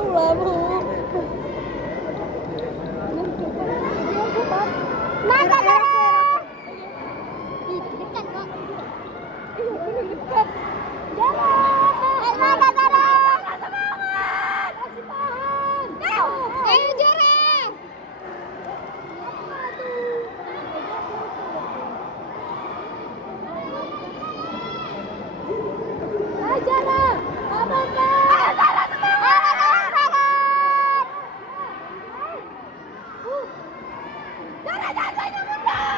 Allah, Bu. Naga Zara. Ih, dekat kok. Dekat. Zara. Naga Zara. Semangat. Masih tahan. Ayo Zara. Ayo Zara. Abang. Ayo Zara semangat. Zara jangan banyak mundur.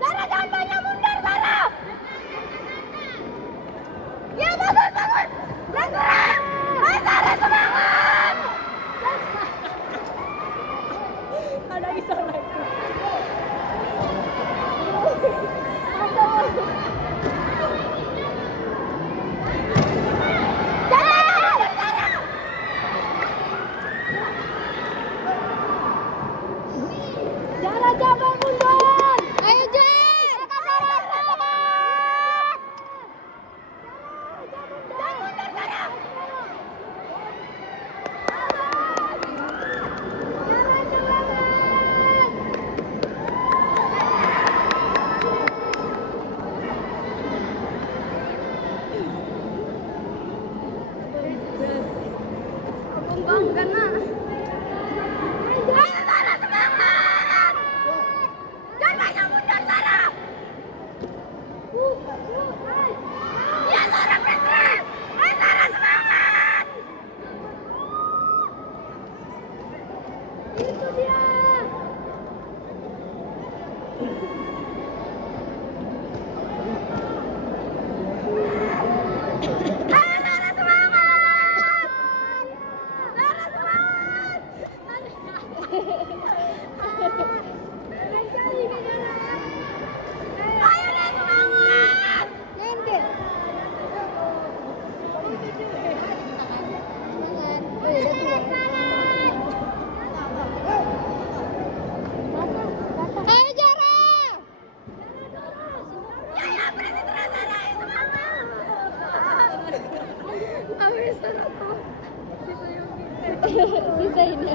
Zara jangan banyak mundur, Zara. Ya bagus, bagus. Zara, ayo Zara semangat. Ada iso lagi. Zara jangan mundur. Ayo Jan. Jangan mundur Zara. Abang bangga nak. Ayo Zara semangat. Jangan banyak mundur Zara. Ya Zara press. Ayo Zara semangat. Itu dia. Ayo Zara semangat. Zara semangat. Ayo deh semangat. Nanti. Ayo Zara. Ya ya berarti terus Zara ayo semangat. Habis Zara tuh. Sisa ini.